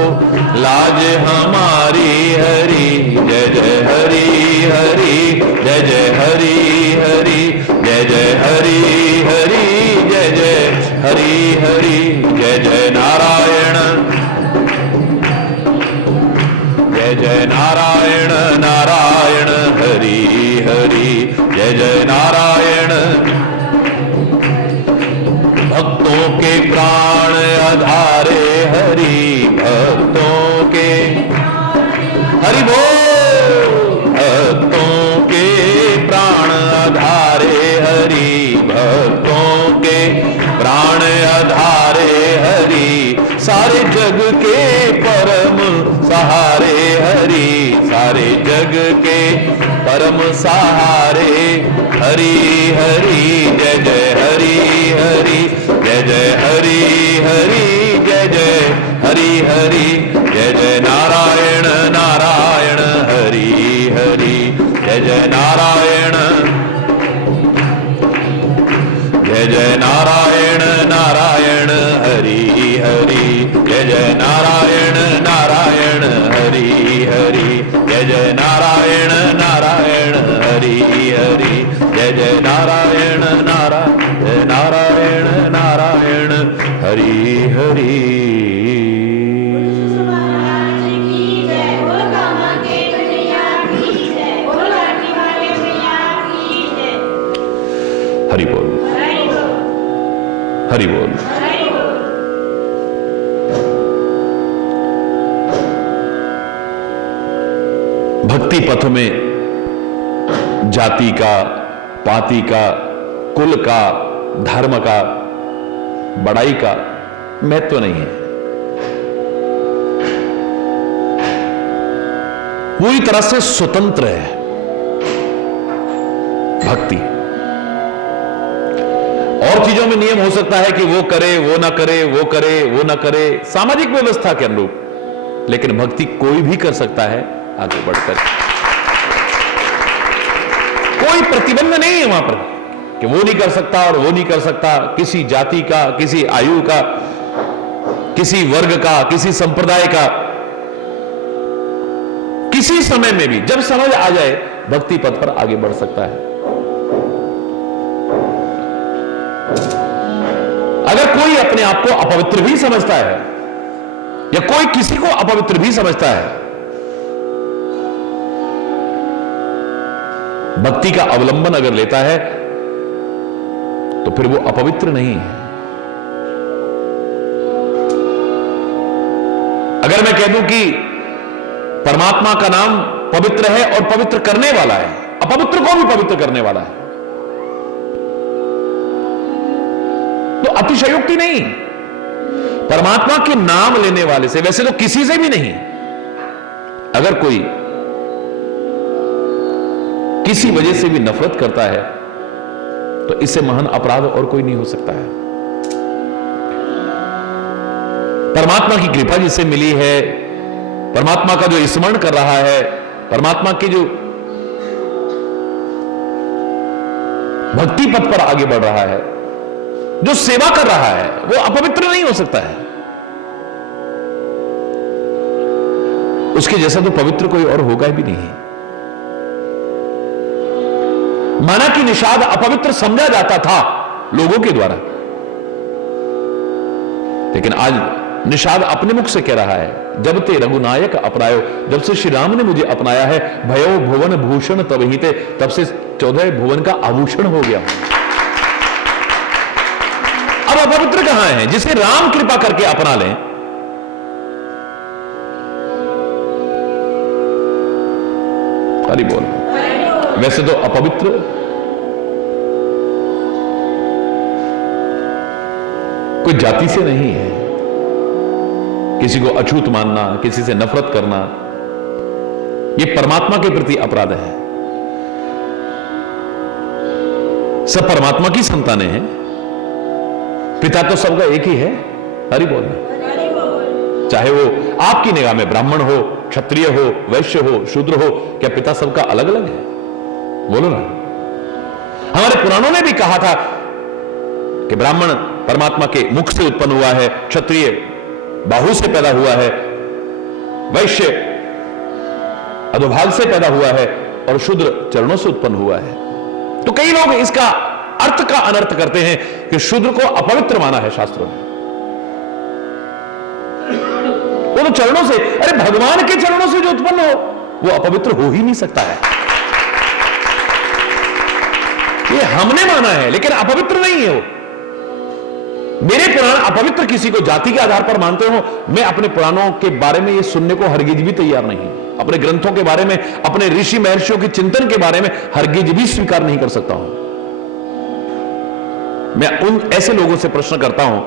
लाज हमारी हरि। जय जय हरि हरि, जय जय हरि हरि, जय जय हरि हरि, जय जय हरि हरि, जय जय नारायण, जय जय नारायण नारायण हरि हरि, जय जय नारायण। भक्तों के प्राण आधारे हरि, भक्तों के हरि बोल, भक्तों के प्राण आधारे हरि, भक्तों के प्राण आधारे हरि, सारे जग के परम सहारे हरि, सारे जग के परम सहारे हरि हरि, जय जय हरि हरि, जय जय हरि हरि, जय जय हरि हरि, जय जय नारायण नारायण हरि हरि, जय जय नारायण, जय जय नारायण नारायण हरि हरि, जय जय नारायण नारायण हरि हरि, जय जय नारायण नारायण हरि हरि, जय जय नारायण नारायण नारायण नारायण हरि हरि। हरि बोल, हरि बोल। भक्ति पथ में जाति का, पाति का, कुल का, धर्म का, बड़ाई का महत्व नहीं है। पूरी तरह से स्वतंत्र है भक्ति। और चीजों में नियम हो सकता है कि वो करे, वो ना करे, वो करे, वो ना करे, सामाजिक व्यवस्था के अनुरूप, लेकिन भक्ति कोई भी कर सकता है आगे बढ़कर। कोई प्रतिबंध नहीं है वहां पर कि वो नहीं कर सकता और वो नहीं कर सकता, किसी जाति का, किसी आयु का, किसी वर्ग का, किसी संप्रदाय का। किसी समय में भी जब समझ आ जाए भक्ति पथ पर आगे बढ़ सकता है। अगर कोई अपने आप को अपवित्र भी समझता है या कोई किसी को अपवित्र भी समझता है, भक्ति का अवलंबन अगर लेता है तो फिर वो अपवित्र नहीं है। अगर मैं कह दूं कि परमात्मा का नाम पवित्र है और पवित्र करने वाला है, अपवित्र को भी पवित्र करने वाला है, तो अतिशयोक्ति नहीं। परमात्मा के नाम लेने वाले से, वैसे तो किसी से भी नहीं, अगर कोई किसी वजह से भी नफरत करता है तो इससे महान अपराध और कोई नहीं हो सकता है। परमात्मा की कृपा जिससे मिली है, परमात्मा का जो स्मरण कर रहा है, परमात्मा की जो भक्ति पथ पर आगे बढ़ रहा है, जो सेवा कर रहा है, वो अपवित्र नहीं हो सकता है। उसके जैसा तो पवित्र कोई और होगा भी नहीं। माना कि निषाद अपवित्र समझा जाता था, लोगों के द्वारा। लेकिन आज निषाद अपने मुख से कह रहा है, जब ते रघुनायक अपनायो, जब से श्री राम ने मुझे अपनाया है, भयो भुवन भूषण तब ही थे, तब से 14 भुवन का आभूषण हो गया। अब अपवित्र कहां है? जिसे राम कृपा करके अपना लें, हरि बोल। वैसे तो अपवित्र कोई जाति से नहीं है। किसी को अछूत मानना, किसी से नफरत करना, यह परमात्मा के प्रति अपराध है। सब परमात्मा की संतानें हैं, पिता तो सबका एक ही है। हरि बोल। चाहे वो आपकी निगाह में ब्राह्मण हो, क्षत्रिय हो, वैश्य हो, शूद्र हो, क्या पिता सबका अलग अलग है? बोलो ना। हमारे पुराणों ने भी कहा था कि ब्राह्मण परमात्मा के मुख से उत्पन्न हुआ है, क्षत्रिय बाहु से पैदा हुआ है, वैश्य अधोभाग से पैदा हुआ है और शूद्र चरणों से उत्पन्न हुआ है। तो कई लोग इसका अर्थ का अनर्थ करते हैं कि शूद्र को अपवित्र माना है शास्त्रों में। वो तो चरणों से, अरे भगवान के चरणों से जो उत्पन्न हो वो अपवित्र हो ही नहीं सकता है। ये हमने माना है, लेकिन अपवित्र नहीं है वो। मेरे पुराण अपवित्र किसी को जाति के आधार पर मानते हो, मैं अपने पुराणों के बारे में ये सुनने को हरगिज भी तैयार नहीं। अपने ग्रंथों के बारे में, अपने ऋषि महर्षियों के चिंतन के बारे में हरगिज भी स्वीकार नहीं कर सकता हूं। मैं उन ऐसे लोगों से प्रश्न करता हूं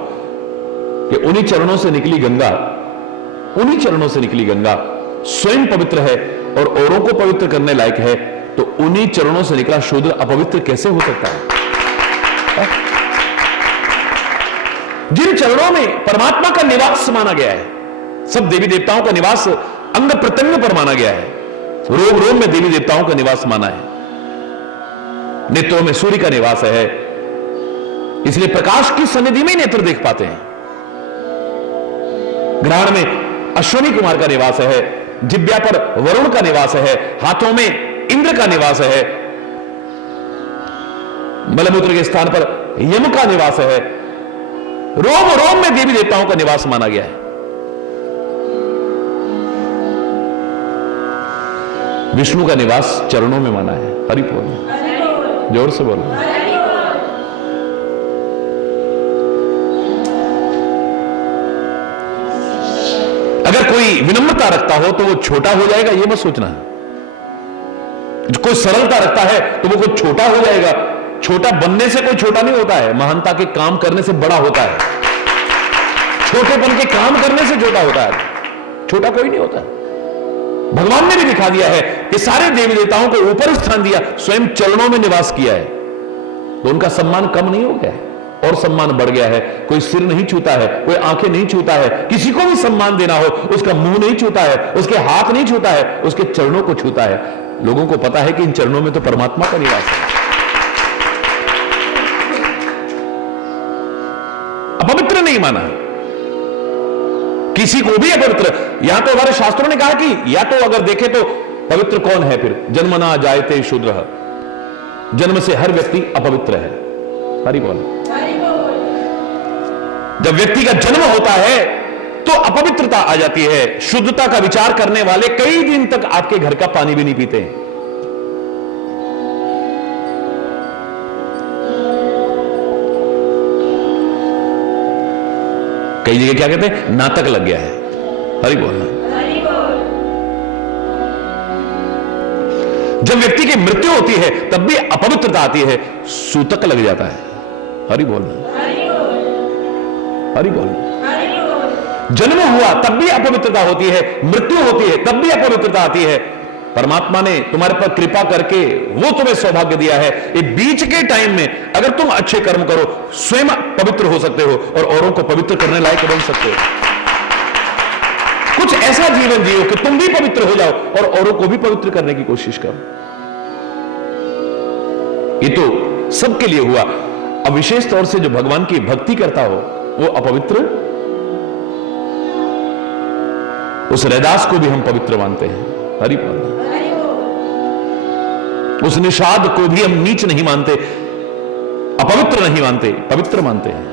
कि उन्हीं चरणों से निकली गंगा, उन्हीं चरणों से निकली गंगा स्वयं पवित्र है और औरों को पवित्र करने लायक है, तो उन्हीं चरणों से निकला शूद्र अपवित्र कैसे हो सकता है? जिन चरणों में परमात्मा का निवास माना गया है, सब देवी देवताओं का निवास अंग प्रत्यंग पर माना गया है, रोम रोम में देवी देवताओं का निवास माना है, नेत्रों में सूर्य का निवास है, इसलिए प्रकाश की सन्निधि में नेत्र देख पाते हैं। घ्राण में अश्विनी कुमार का निवास है, जिब्या पर वरुण का निवास है, हाथों में इंद्र का निवास है, मलमूत्र के स्थान पर यम का निवास है, रोम रोम में देवी देवताओं का निवास माना गया है। विष्णु का निवास चरणों में माना है। हरि बोल, जोर से बोलो। अगर कोई विनम्रता रखता हो तो वो छोटा हो जाएगा, ये मत सोचना। कोई सरलता रखता है तो वो कोई छोटा हो जाएगा। छोटा बनने से कोई छोटा नहीं होता है, महानता के काम करने से बड़ा होता है। छोटेपन के काम करने से छोटा होता है, छोटा कोई नहीं होता। भगवान ने भी दिखा दिया है कि सारे देवी देवताओं को ऊपर स्थान दिया, स्वयं चरणों में निवास किया है, तो उनका सम्मान कम नहीं हो गया है और सम्मान बढ़ गया है। कोई सिर नहीं छूता है, कोई आंखें नहीं छूता है, किसी को भी सम्मान देना हो उसका मुंह नहीं छूता है, उसके हाथ नहीं छूता है, उसके चरणों को छूता है। लोगों को पता है कि इन चरणों में तो परमात्मा का निवास है। अपवित्र नहीं माना किसी को भी अपवित्र। यहां तो हमारे शास्त्रों ने कहा कि या तो अगर देखे तो पवित्र कौन है, फिर जन्मना जायते शूद्र, जन्म से हर व्यक्ति अपवित्र है। हरि बोल। जब व्यक्ति का जन्म होता है तो अपवित्रता आ जाती है। शुद्धता का विचार करने वाले कई दिन तक आपके घर का पानी भी नहीं पीते हैं। कई जगह क्या कहते हैं, नाटक लग गया है। हरि बोलना। जब व्यक्ति की मृत्यु होती है तब भी अपवित्रता आती है, सूतक लग जाता है। हरि बोलना। हरि बोलना। जन्म हुआ तब भी अपवित्रता होती है, मृत्यु होती है तब भी अपवित्रता आती है। परमात्मा ने तुम्हारे पर कृपा करके वो तुम्हें सौभाग्य दिया है, ये बीच के टाइम में अगर तुम अच्छे कर्म करो स्वयं पवित्र हो सकते हो और औरों को पवित्र करने लायक बन सकते हो। कुछ ऐसा जीवन जियो कि तुम भी पवित्र हो जाओ और औरों को भी पवित्र करने की कोशिश करो। ये तो सबके लिए हुआ। अब विशेष तौर से जो भगवान की भक्ति करता हो वो अपवित्र, उस रैदास को भी हम पवित्र मानते हैं। हरि बोल। उस निषाद को भी हम नीच नहीं मानते। अपवित्र अपवित्र नहीं मानते, पवित्र मानते हैं।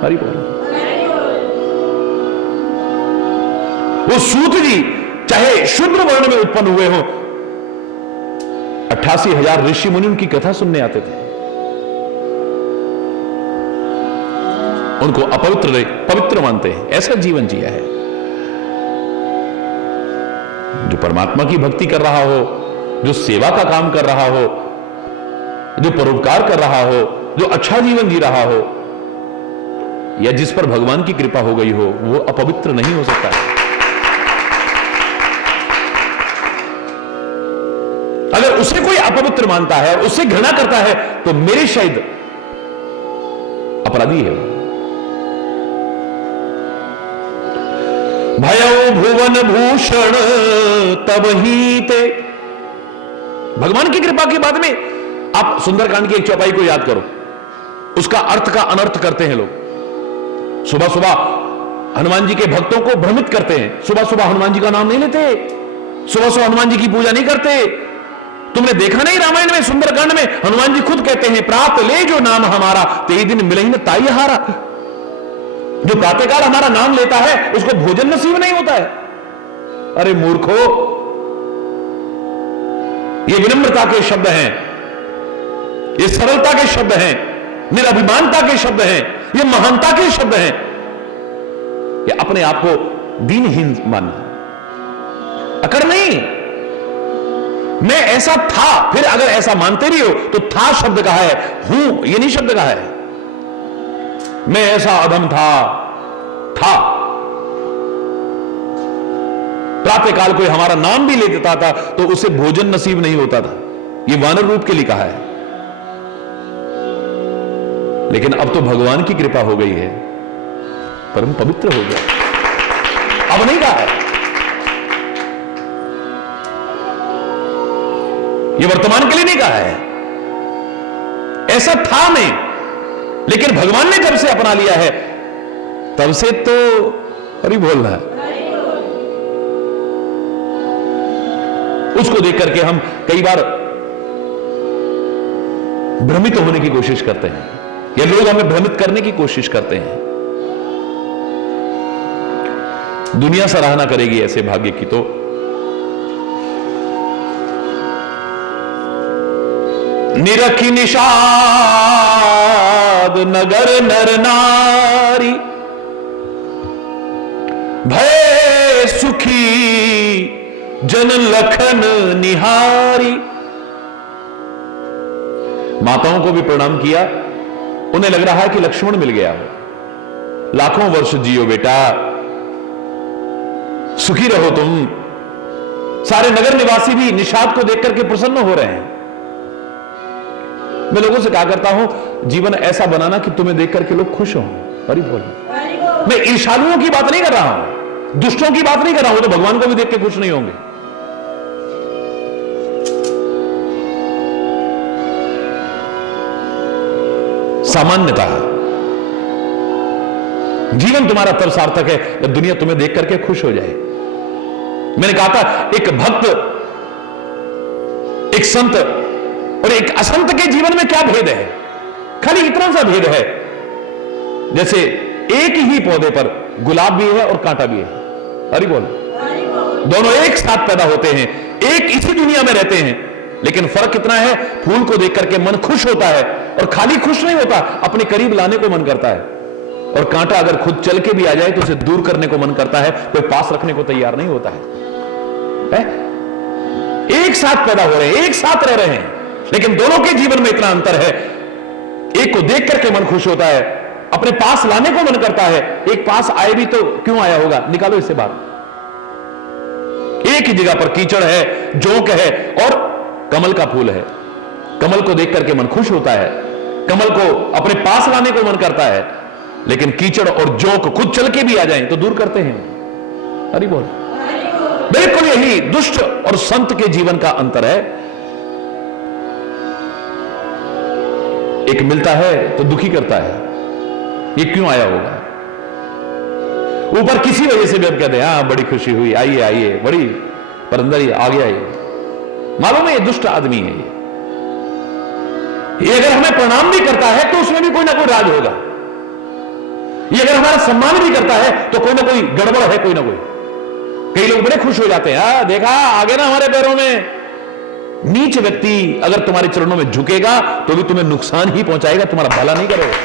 हरि बोल। वो सूत जी चाहे शूद्र वर्ण में उत्पन्न हुए हो, 88,000 ऋषि मुनि उनकी कथा सुनने आते थे। उनको अपवित्र नहीं, पवित्र मानते हैं। ऐसा जीवन जिया है। जो परमात्मा की भक्ति कर रहा हो, जो सेवा का काम कर रहा हो, जो परोपकार कर रहा हो, जो अच्छा जीवन जी रहा हो, या जिस पर भगवान की कृपा हो गई हो, वो अपवित्र नहीं हो सकता है। अगर उसे कोई अपवित्र मानता है, उससे घृणा करता है, तो मेरे शायद अपराधी है वो। भयउ भुवन भूषण तब ही ते। भगवान की कृपा के बाद में आप सुंदरकांड की एक चौपाई को याद करो, उसका अर्थ का अनर्थ करते हैं लोग। सुबह सुबह हनुमान जी के भक्तों को भ्रमित करते हैं। सुबह सुबह हनुमान जी का नाम नहीं लेते, सुबह सुबह हनुमान जी की पूजा नहीं करते। तुमने देखा नहीं रामायण में, सुंदरकांड में हनुमान जी खुद कहते हैं, प्रात ले जो नाम हमारा, तेई दिन मिले ही न ताई हारा। जो प्रातःकाल हमारा नाम लेता है, उसको भोजन नसीब नहीं होता है। अरे मूर्खो, ये विनम्रता के शब्द हैं, ये सरलता के शब्द हैं, निरभिमानता के शब्द हैं, ये महानता के शब्द हैं। ये अपने आप को दीनहीन मानना, अकड़ नहीं। मैं ऐसा था, फिर अगर ऐसा मानते भी हो तो था शब्द कहा है, हूं ये नहीं शब्द कहा है। मैं ऐसा अधम था। प्रातःकाल कोई हमारा नाम भी ले देता था तो उसे भोजन नसीब नहीं होता था। ये वानर रूप के लिए कहा है। लेकिन अब तो भगवान की कृपा हो गई है, परम पवित्र हो गया। अब नहीं कहा है। ये वर्तमान के लिए नहीं कहा है। ऐसा था मैं, लेकिन भगवान ने जब से अपना लिया है, तब से तो हरि बोल रहा है। उसको देख करके हम कई बार भ्रमित होने की कोशिश करते हैं, या लोग हमें भ्रमित करने की कोशिश करते हैं। दुनिया सराहना करेगी ऐसे भाग्य की तो। निरखी निषाद नगर नर नारी, भय सुखी जन लखन निहारी। माताओं को भी प्रणाम किया। उन्हें लग रहा है कि लक्ष्मण मिल गया हो। लाखों वर्ष जियो बेटा, सुखी रहो तुम। सारे नगर निवासी भी निषाद को देख करके प्रसन्न हो रहे हैं। मैं लोगों से कहा करता हूं, जीवन ऐसा बनाना कि तुम्हें देख करके लोग खुश हों। हरि बोल। मैं ईर्ष्यालुओं की बात नहीं कर रहा हूं, दुष्टों की बात नहीं कर रहा हूं, तो भगवान को भी देख के खुश नहीं होंगे। सामान्यतः जीवन तुम्हारा तब सार्थक है जब दुनिया तुम्हें देख करके खुश हो जाए। मैंने कहा था, एक भक्त, एक संत और एक असंत के जीवन में क्या भेद है? खाली इतना सा भेद है, जैसे एक ही पौधे पर गुलाब भी है और कांटा भी है। अरे बोल। दोनों एक साथ पैदा होते हैं, एक इसी दुनिया में रहते हैं, लेकिन फर्क कितना है? फूल को देख करके मन खुश होता है, और खाली खुश नहीं होता, अपने करीब लाने को मन करता है। और कांटा अगर खुद चल के भी आ जाए तो उसे दूर करने को मन करता है, कोई पास रखने को तैयार नहीं होता है। एक साथ पैदा हो रहे हैं, एक साथ रह रहे हैं, लेकिन दोनों के जीवन में इतना अंतर है। एक को देख करके मन खुश होता है, अपने पास लाने को मन करता है। एक पास आए भी तो क्यों आया होगा, निकालो इससे बाहर। एक ही जगह पर कीचड़ है, जोंक है और कमल का फूल है। कमल को देख करके मन खुश होता है, कमल को अपने पास लाने को मन करता है, लेकिन कीचड़ और जोंक खुद चल के भी आ जाएं तो दूर करते हैं। हरि बोल। बिल्कुल यही दुष्ट और संत के जीवन का अंतर है। एक मिलता है तो दुखी करता है, ये क्यों आया होगा? ऊपर किसी वजह से भी हम कहते हैं, हाँ बड़ी खुशी हुई, आइए आइए, बड़ी, पर अंदर ही आ गया ये, मालूम है ये दुष्ट आदमी है। ये ये अगर हमें प्रणाम भी करता है तो उसमें भी कोई ना कोई राज होगा। ये अगर हमारा सम्मान भी करता है तो कोई ना कोई गड़बड़ है, कोई ना कोई। कई लोग बड़े खुश हो जाते हैं, देखा आगे ना हमारे पैरों में। नीच व्यक्ति अगर तुम्हारे चरणों में झुकेगा तो भी तुम्हें नुकसान ही पहुंचाएगा, तुम्हारा भला नहीं करेगा।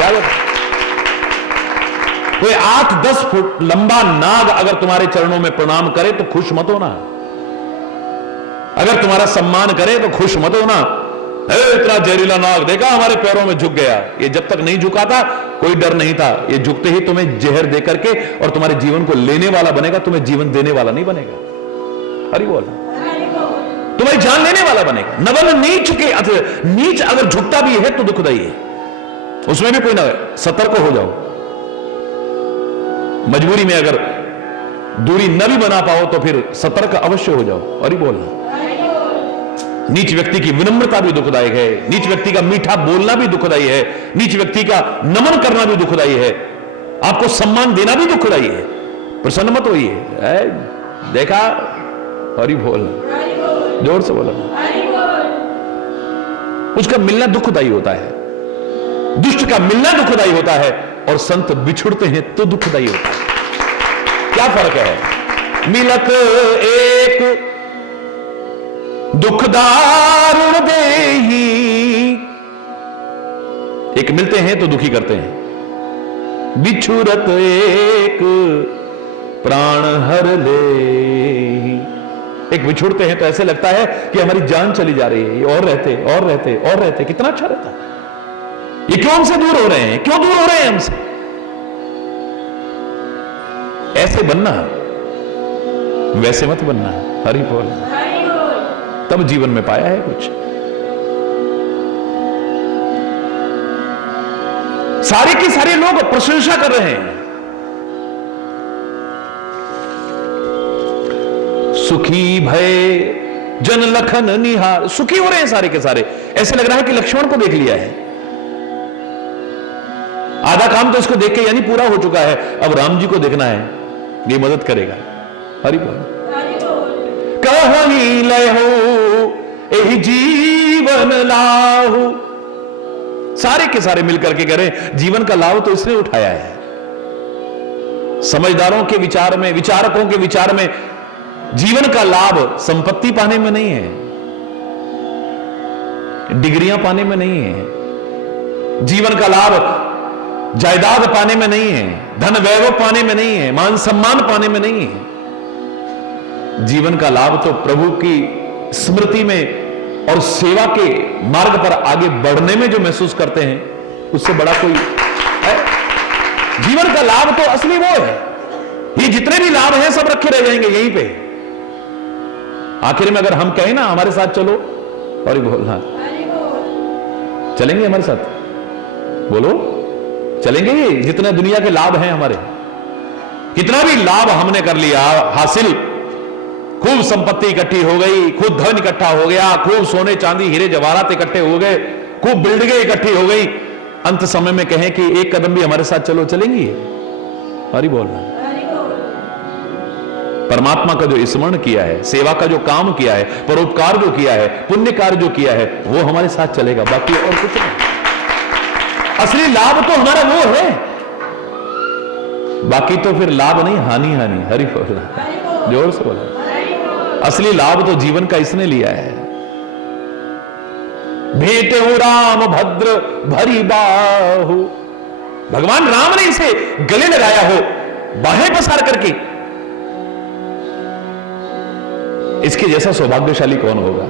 याद रखो, कोई 8-10 फुट लंबा नाग अगर तुम्हारे चरणों में प्रणाम करे तो खुश मत होना। अगर तुम्हारा सम्मान करे तो खुश मत होना। इतना जहरीला नाग देखा हमारे पैरों में झुक गया। ये जब तक नहीं झुका था कोई डर नहीं था, ये झुकते ही तुम्हें जहर दे करके और तुम्हारे जीवन को लेने वाला बनेगा, तुम्हें जीवन देने वाला नहीं बनेगा। हरि बोल। तुम्हारी जान लेने वाला बनेगा। नवल नीच के नीच अगर झुकता भी है तो दुखदाई है, उसमें भी कोई ना। सतर्क हो जाओ। मजबूरी में अगर दूरी न भी बना पाओ तो फिर सतर्क अवश्य हो जाओ। हरि बोलना। नीच व्यक्ति की विनम्रता भी दुखदायक है, नीच व्यक्ति का मीठा बोलना भी दुखदायी है, नीच व्यक्ति का नमन करना भी दुखदायी है, आपको सम्मान देना भी दुखदायी है। प्रसन्न मत होइए। देखा, हरि बोल, जोर से बोलो। उसका मिलना दुखदायी होता है, दुष्ट का मिलना दुखदायी होता है, और संत बिछुड़ते हैं तो दुखदायी होता है। क्या फर्क है? मिलत एक दुखदारुण देही, एक मिलते हैं तो दुखी करते हैं, बिछुरत एक प्राण हर ले। एक बिछुड़ते हैं तो ऐसे लगता है कि हमारी जान चली जा रही है, ये और रहते और रहते और रहते, कितना अच्छा रहता। ये क्यों हमसे दूर हो रहे हैं? क्यों दूर हो रहे हैं हमसे? ऐसे बनना, वैसे मत बनना। हरि बोल। तब जीवन में पाया है कुछ। सारे के सारे लोग प्रशंसा कर रहे हैं। सुखी भय जन लखन निहार, सुखी हो रहे हैं सारे के सारे। ऐसे लग रहा है कि लक्ष्मण को देख लिया है। आधा काम तो इसको देख के यानी पूरा हो चुका है, अब राम जी को देखना है, ये मदद करेगा। हरि बोल। कहीं लहो एहि जीवन लाहु, सारे के सारे मिलकर के कह रहे हैं जीवन का लाभ तो इसने उठाया है। समझदारों के विचार में, विचारकों के विचार में जीवन का लाभ संपत्ति पाने में नहीं है, डिग्रियां पाने में नहीं है। जीवन का लाभ जायदाद पाने में नहीं है, धन वैभव पाने में नहीं है, मान सम्मान पाने में नहीं है। जीवन का लाभ तो प्रभु की स्मृति में और सेवा के मार्ग पर आगे बढ़ने में जो महसूस करते हैं, उससे बड़ा कोई है? जीवन का लाभ तो असली वो है। ये जितने भी लाभ हैं सब रखे रह जाएंगे यहीं पे। आखिर में अगर हम कहें ना हमारे साथ चलो, और बोलना चलेंगे हमारे साथ, बोलो चलेंगे। जितने दुनिया के लाभ हैं हमारे, कितना भी लाभ हमने कर लिया हासिल, खूब संपत्ति इकट्ठी हो गई, खूब धन इकट्ठा हो गया, खूब सोने चांदी हीरे जवाहरात इकट्ठे हो गए, खूब बिल्डिंगें इकट्ठी हो गई, अंत समय में कहें कि एक कदम भी हमारे साथ चलो, चलेंगी? हरि बोलना। परमात्मा का जो स्मरण किया है, सेवा का जो काम किया है, परोपकार जो किया है, पुण्य कार्य जो किया है, वो हमारे साथ चलेगा, बाकी और कुछ नहीं। असली लाभ तो हमारा वो है, बाकी तो फिर लाभ नहीं, हानि हानि। हरि बोलना, जोर से बोला। असली लाभ तो जीवन का इसने लिया है। भेंटे हो राम भद्र भरी बाहु, भगवान राम ने इसे गले लगाया हो, बाहें पसार करके। इसके जैसा सौभाग्यशाली कौन होगा?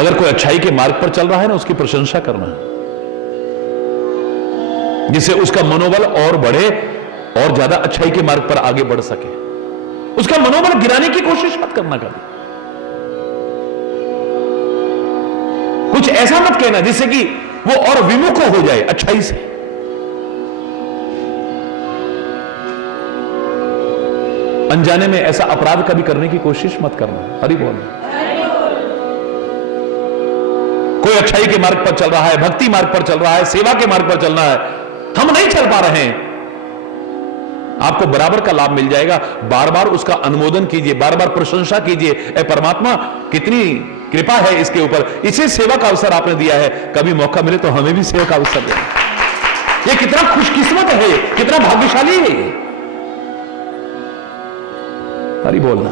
अगर कोई अच्छाई के मार्ग पर चल रहा है ना, उसकी प्रशंसा करना, जिससे उसका मनोबल और बढ़े और ज्यादा अच्छाई के मार्ग पर आगे बढ़ सके। उसका मनोबल गिराने की कोशिश मत करना कभी। कुछ ऐसा मत कहना जिससे कि वो और विमुख हो जाए अच्छाई से। अनजाने में ऐसा अपराध कभी करने की कोशिश मत करना। हरि बोल। कोई अच्छाई के मार्ग पर चल रहा है, भक्ति मार्ग पर चल रहा है, सेवा के मार्ग पर चलना है, हम नहीं चल पा रहे हैं, आपको बराबर का लाभ मिल जाएगा। बार बार उसका अनुमोदन कीजिए, बार बार प्रशंसा कीजिए, ए परमात्मा कितनी कृपा है इसके ऊपर, इसे सेवा का अवसर आपने दिया है, कभी मौका मिले तो हमें भी सेवा का अवसर देना। ये कितना खुशकिस्मत है, कितना भाग्यशाली है। हरि बोलना।